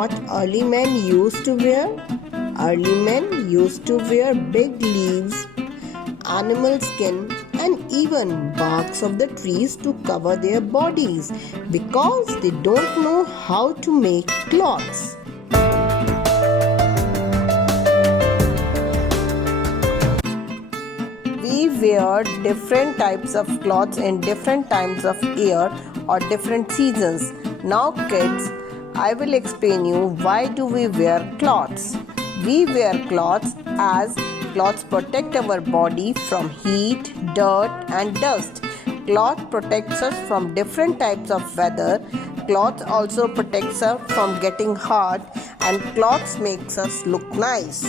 what early men used to wear? Early men used to wear big leaves, animal skin, and even barks of the trees to cover their bodies because they don't know how to make clothes. We wear different types of clothes in different times of year or different seasons. Now kids, I will explain you why do we wear clothes. We wear clothes as clothes protect our body from heat, dirt and dust. Cloth protects us from different types of weather. Cloth also protects us from getting hurt, and clothes makes us look nice.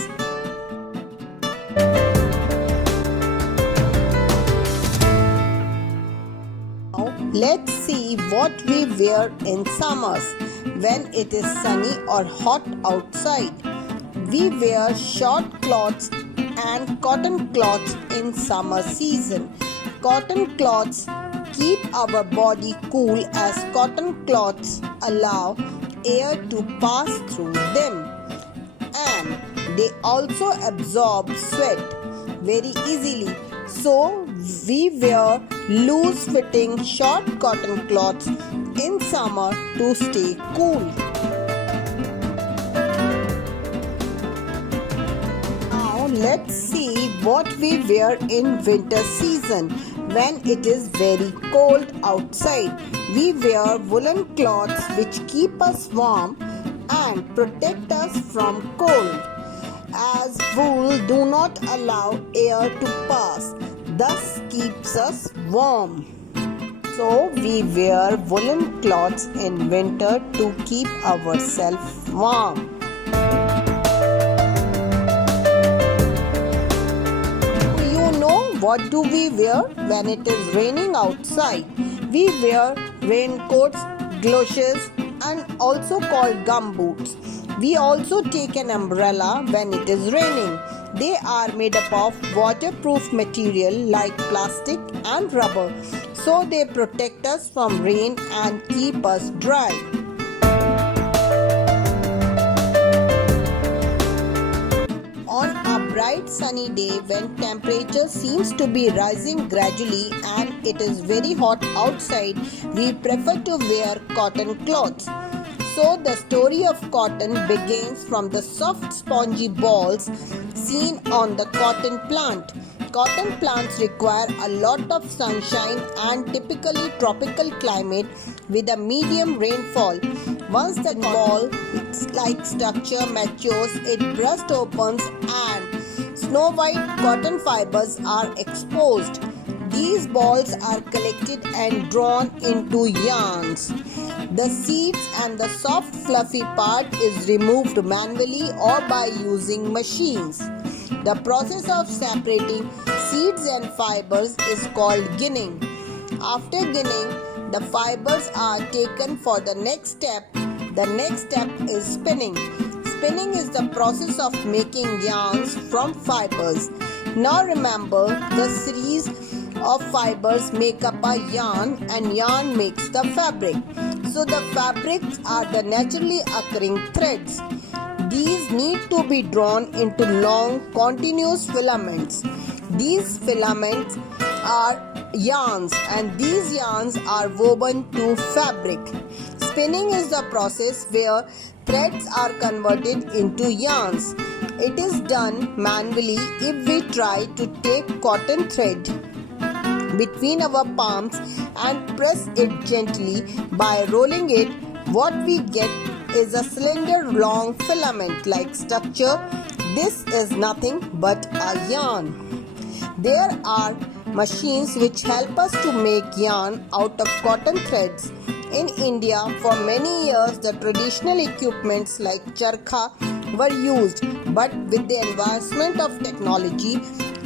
Now let's see what we wear in summers when it is sunny or hot outside. We wear short cloths and cotton cloths in summer season. Cotton cloths keep our body cool as cotton cloths allow air to pass through them, and they also absorb sweat very easily. So we wear loose fitting short cotton cloths in summer to stay cool. Now let's see what we wear in winter season when it is very cold outside. We wear woolen cloths which keep us warm and protect us from cold, as wool do not allow air to pass, thus keeps us warm. So we wear woolen cloths in winter to keep ourselves warm. What do we wear when it is raining outside? We wear raincoats, galoshes and also called gumboots. We also take an umbrella when it is raining. They are made up of waterproof material like plastic and rubber, so they protect us from rain and keep us dry. On a bright sunny day when temperature seems to be rising gradually and it is very hot outside, we prefer to wear cotton cloths. So the story of cotton begins from the soft spongy balls seen on the cotton plant. Cotton plants require a lot of sunshine and typically tropical climate with a medium rainfall. Once the ball-like structure matures, it bursts open and snow white cotton fibers are exposed. These balls are collected and drawn into yarns. The seeds and the soft fluffy part is removed manually or by using machines. The process of separating seeds and fibers is called ginning. After ginning, the fibers are taken for the next step. The next step is spinning. Spinning is the process of making yarns from fibers. Now remember, the series of fibers make up a yarn and yarn makes the fabric. So the fabrics are the naturally occurring threads. These need to be drawn into long continuous filaments. These filaments are yarns and these yarns are woven to fabric. Spinning is the process where threads are converted into yarns. It is done manually if we try to take cotton thread between our palms and press it gently by rolling it. What we get is a cylinder long filament like structure. This is nothing but a yarn. There are machines which help us to make yarn out of cotton threads. In India, for many years, the traditional equipments like charkha were used, but with the advancement of technology,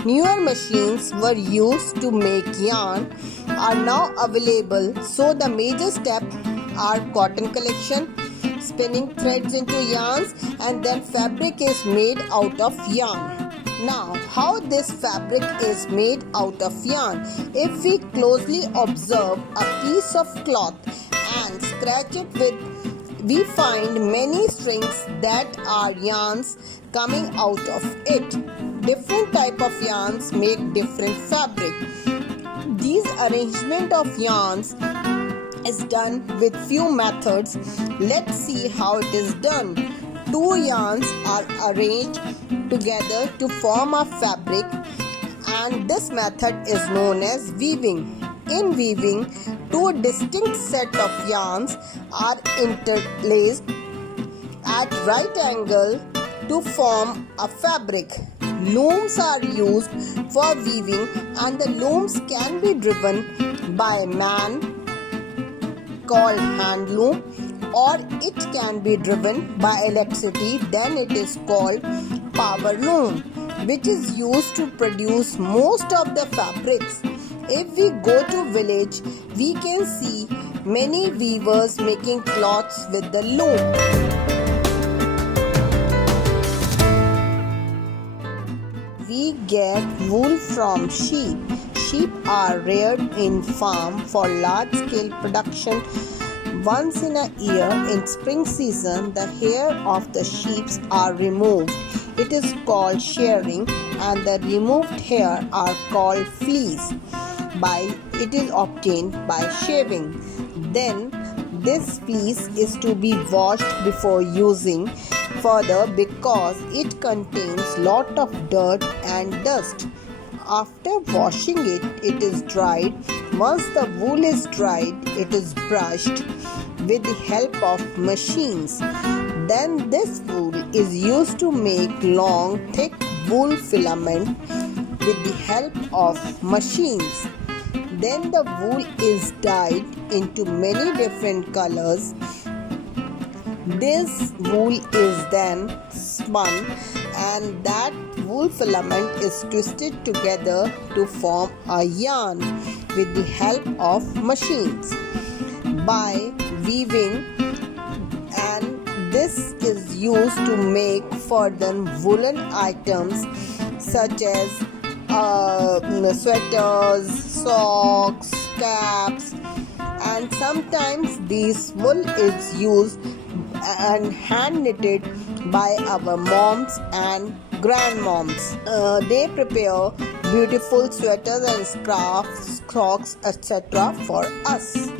newer machines were used to make yarn are now available. So the major steps are cotton collection, spinning threads into yarns, and then fabric is made out of yarn. Now, how this fabric is made out of yarn? If we closely observe a piece of cloth and scratch it with we find many strings that are yarns coming out of it. Different type of yarns make different fabric. These arrangement of yarns is done with few methods. Let's see how it is done. Two yarns are arranged together to form a fabric, and this method is known as weaving. In weaving, two distinct set of yarns are interlaced at right angle to form a fabric. Looms are used for weaving, and the looms can be driven by a man called hand loom, or it can be driven by electricity, then it is called power loom, which is used to produce most of the fabrics. If we go to village, we can see many weavers making cloths with the loom. We get wool from sheep. Sheep are reared in farm for large-scale production. Once in a year, in spring season, the hair of the sheep are removed. It is called shearing, and the removed hair are called fleece. It is obtained by shaving. Then this fleece is to be washed before using further because it contains lot of dirt and dust. After washing it, it is dried. Once the wool is dried, it is brushed with the help of machines. Then this wool is used to make long, thick wool filament with the help of machines. Then the wool is dyed into many different colors. This wool is then spun, and that wool filament is twisted together to form a yarn with the help of machines. By weaving, and this is used to make further woolen items such as sweaters, socks, caps, and sometimes this wool is used and hand knitted by our moms and grandmoms. They prepare beautiful sweaters and scarves, clocks, etc. for us.